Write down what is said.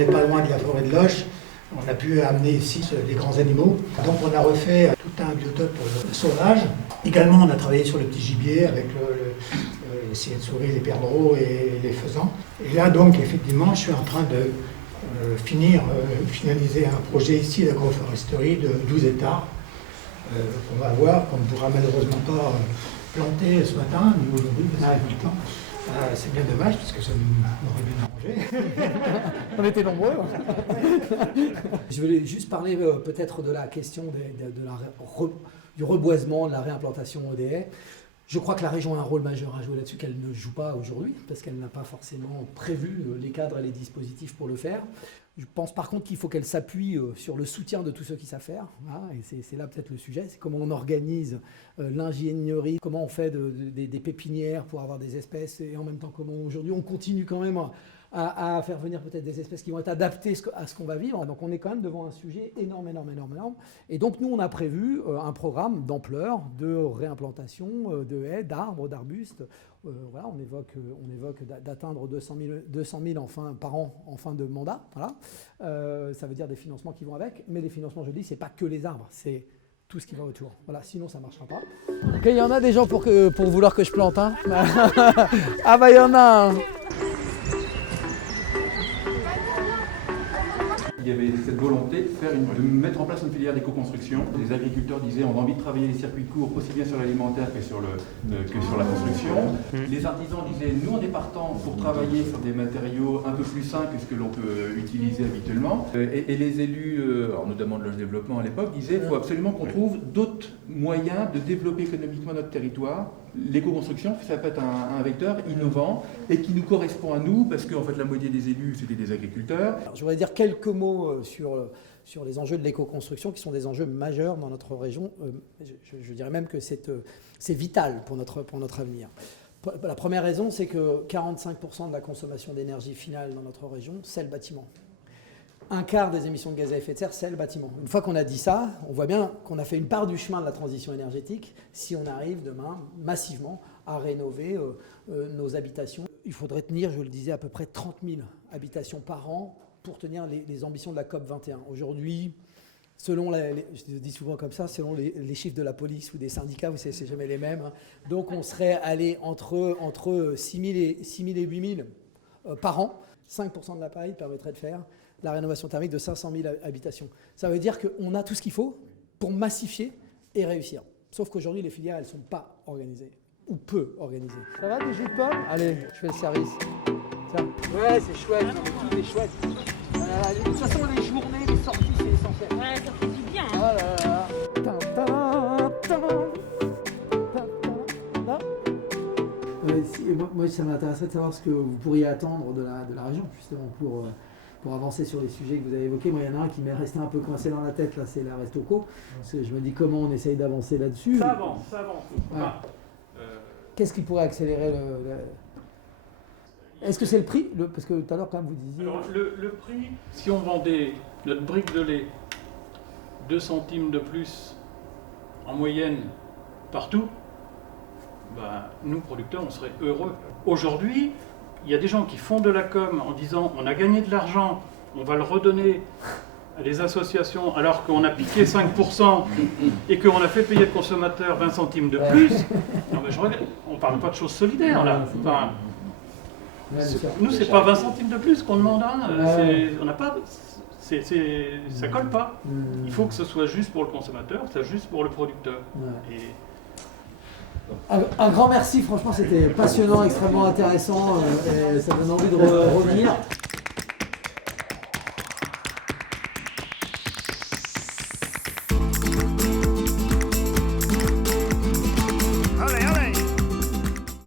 n'est pas loin de la forêt de Loches, on a pu amener ici les grands animaux. Donc on a refait tout un biotope sauvage. Également, on a travaillé sur le petit gibier avec les souris, les perdreaux et les faisans. Et là, donc, effectivement, je suis en train de finaliser un projet ici d'agroforesterie de 12 hectares qu'on va avoir, qu'on ne pourra malheureusement pas planter ce matin, ni aujourd'hui, parce qu'il y a le temps. C'est bien dommage, parce que ça m'aurait bien arrangé. On était nombreux. Je voulais juste parler peut-être de la question du reboisement, de la réimplantation des haies. Je crois que la région a un rôle majeur à jouer là-dessus qu'elle ne joue pas aujourd'hui, parce qu'elle n'a pas forcément prévu les cadres et les dispositifs pour le faire. Je pense par contre qu'il faut qu'elle s'appuie sur le soutien de tous ceux qui savent faire. Hein, et c'est là peut-être le sujet, c'est comment on organise l'ingénierie, comment on fait des pépinières pour avoir des espèces, et en même temps comment aujourd'hui on continue quand même à faire venir peut-être des espèces qui vont être adaptées à ce qu'on va vivre. Donc on est quand même devant un sujet énorme. Et donc nous on a prévu un programme d'ampleur de réimplantation de haies, d'arbres, d'arbustes. Voilà, on évoque d'atteindre 200 000 par an en fin de mandat. Voilà. Ça veut dire des financements qui vont avec, mais les financements, je dis, c'est pas que les arbres, c'est tout ce qui va autour. Voilà, sinon ça ne marchera pas. Ok, il y en a des gens pour vouloir que je plante. Hein. Ah bah il y en a. Il y avait cette volonté de mettre en place une filière d'éco-construction. Les agriculteurs disaient on a envie de travailler les circuits courts aussi bien sur l'alimentaire que sur la construction. Les artisans disaient nous on est partants pour travailler sur des matériaux un peu plus sains que ce que l'on peut utiliser habituellement. Et les élus, alors notamment de Loges Développement à l'époque, disaient il faut absolument qu'on trouve d'autres moyens de développer économiquement notre territoire. L'éco-construction, ça peut être un vecteur innovant et qui nous correspond à nous parce qu'en fait la moitié des élus c'était des agriculteurs. Alors, je voudrais dire quelques mots sur les enjeux de l'éco-construction qui sont des enjeux majeurs dans notre région. Je dirais même que c'est vital pour notre avenir. La première raison, c'est que 45% de la consommation d'énergie finale dans notre région, c'est le bâtiment. Un quart des émissions de gaz à effet de serre, c'est le bâtiment. Une fois qu'on a dit ça, on voit bien qu'on a fait une part du chemin de la transition énergétique si on arrive demain massivement à rénover nos habitations. Il faudrait tenir, je le disais, à peu près 30 000 habitations par an pour tenir les ambitions de la COP 21. Aujourd'hui, selon, je dis souvent comme ça, selon les chiffres de la police ou des syndicats, vous savez, c'est jamais les mêmes. Hein. Donc on serait allé entre 6 000 et 8 000 par an. 5% de la paille permettrait de faire la rénovation thermique de 500 000 habitations. Ça veut dire qu'on a tout ce qu'il faut pour massifier et réussir. Sauf qu'aujourd'hui, les filières, elles ne sont pas organisées, ou peu organisées. Ça va, des jus de pomme ? Allez, je fais le service. Tiens. Ouais, c'est chouette, tout est chouette. De toute façon, les journées, les sorties, c'est essentiel. Ouais, ça fait du bien. Hein. Oh là là. Moi, ça m'intéresserait de savoir ce que vous pourriez attendre de la région, justement, pour avancer sur les sujets que vous avez évoqués. Moi, il y en a un qui m'est resté un peu coincé dans la tête, là, c'est la Restauco. Parce que je me dis comment on essaye d'avancer là-dessus. Ça avance. Ouais. Qu'est-ce qui pourrait accélérer Est-ce que c'est le prix Parce que tout à l'heure, quand même, vous disiez... Alors, le prix, si on vendait notre brique de lait 2 centimes de plus en moyenne partout, ben, nous, producteurs, on serait heureux. Aujourd'hui, il y a des gens qui font de la com en disant on a gagné de l'argent, on va le redonner à des associations alors qu'on a piqué 5% et qu'on a fait payer le consommateur 20 centimes de plus. Non, mais on ne parle pas de choses solidaires là. Enfin, nous, c'est pas 20 centimes de plus qu'on demande. Hein. On n'a pas. Ça colle pas. Il faut que ce soit juste pour le consommateur, c'est juste pour le producteur. Et un grand merci, franchement c'était passionnant, extrêmement intéressant et ça donne envie de revenir.